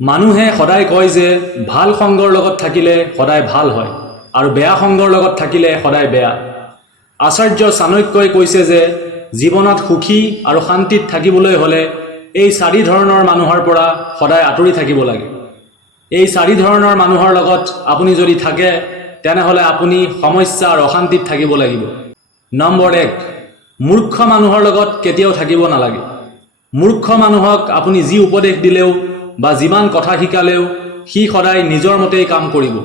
মানুহে সদায় কয় যে ভাল সংগৰ লগত থাকিলে সদায় ভাল হয় আৰু বেয়া সংগৰ লগত থাকিলে সদায় বেয়া। আচাৰ্য চাণক্যই কৈছে যে জীৱনত সুখী আৰু শান্তিত থাকিবলৈ হ'লে এই চাৰি ধৰণৰ মানুহৰ পৰা সদায় আঁতৰি থাকিব লাগে। এই চাৰি ধৰণৰ মানুহৰ লগত আপুনি যদি থাকে তেনেহ'লে আপুনি সমস্যা আৰু অশান্তিত থাকিব লাগিব। নম্বৰ 1, মূৰ্খ মানুহৰ লগত কেতিয়াও থাকিব নালাগে। মূৰ্খ মানুহক আপুনি যি উপদেশ দিলেও বা যিমান কথা শিকালেও সি সদায় নিজৰ মতেই কাম কৰিব।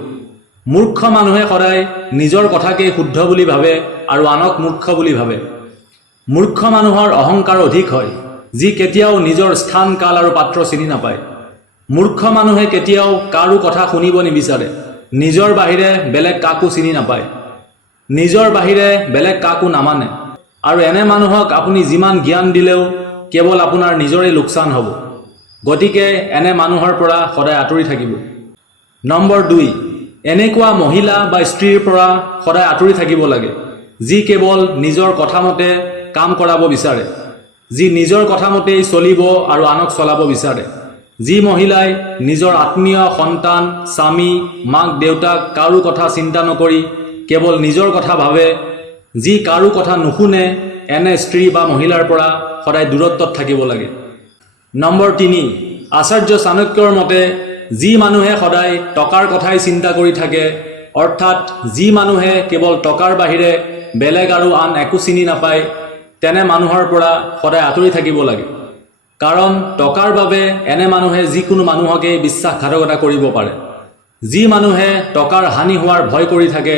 মূৰ্খ মানুহে সদায় নিজৰ কথাকেই শুদ্ধ বুলি ভাবে আৰু আনক মূৰ্খ বুলি ভাবে। মূৰ্খ মানুহৰ অহংকাৰ অধিক হয়, যি কেতিয়াও নিজৰ স্থান কাল আৰু পাত্ৰ চিনি নাপায়। মূৰ্খ মানুহে কেতিয়াও কাৰো কথা শুনিব নিবিচাৰে, নিজৰ বাহিৰে বেলেগ কাকো চিনি নাপায়, নিজৰ বাহিৰে বেলেগ কাকো নামানে। আৰু এনে মানুহক আপুনি যিমান জ্ঞান দিলেও কেৱল আপোনাৰ নিজৰে লোকচান হ'ব। গতিকে এনে মানুহৰ পৰা সদায় আঁতৰি থাকিব। নম্বৰ 2, এনেকুৱা মহিলা বা স্ত্ৰীৰ পৰা সদায় আঁতৰি থাকিব লাগে যি কেৱল নিজৰ কথামতে কাম কৰাব বিচাৰে, যি নিজৰ কথামতেই চলিব আৰু আনক চলাব বিচাৰে। যি মহিলাই নিজৰ আত্মীয়, সন্তান, স্বামী, মাক দেউতাক কাৰো কথা চিন্তা নকৰি কেৱল নিজৰ কথা ভাবে, যি কাৰো কথা নুশুনে, এনে স্ত্ৰী বা মহিলাৰ পৰা সদায় দূৰত্বত থাকিব লাগে। নম্বৰ 3, আচাৰ্য চাণক্যৰ মতে যি মানুহে সদায় টকাৰ কথাই চিন্তা কৰি থাকে, অৰ্থাৎ যি মানুহে কেৱল টকাৰ বাহিৰে বেলেগ আৰু আন একো চিনি নাপায়, তেনে মানুহৰ পৰা সদায় আঁতৰি থাকিব লাগে। কাৰণ টকাৰ বাবে এনে মানুহে যিকোনো মানুহকেই বিশ্বাসঘাতকতা কৰিব পাৰে। যি মানুহে টকাৰ হানি হোৱাৰ ভয় কৰি থাকে,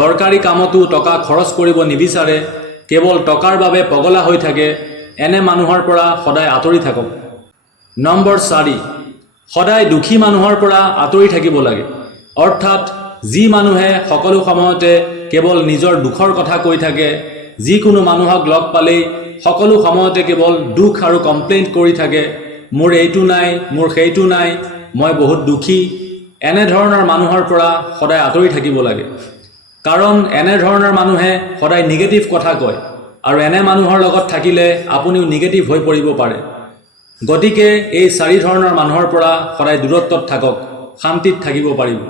দৰকাৰী কামতো টকা খৰচ কৰিব নিবিচাৰে, কেৱল টকাৰ বাবে পগলা হৈ থাকে, এনে মানুহৰ পৰা সদায় আঁতৰি থাকক। নম্বৰ 4, সদায় দুখী মানুহৰ পৰা আঁতৰি থাকিব লাগে। অৰ্থাৎ যি মানুহে সকলো সময়তে কেৱল নিজৰ দুখৰ কথা কৈ থাকে, যিকোনো মানুহক লগ পালেই সকলো সময়তে কেৱল দুখ আৰু কমপ্লেইন কৰি থাকে, মোৰ এইটো নাই, মোৰ সেইটো নাই, মই বহুত দুখী, এনেধৰণৰ মানুহৰ পৰা সদায় আঁতৰি থাকিব লাগে। কাৰণ এনেধৰণৰ মানুহে সদায় নিগেটিভ কথা কয় আৰু এনে মানুহৰ লগত থাকিলে আপুনিও নিগেটিভ হৈ পৰিব পাৰে। গতিকে এই 4 ধৰণৰ মানুহৰ পৰা সদায় দূৰত্বত থাকক, শান্তিত থাকিব পাৰিব।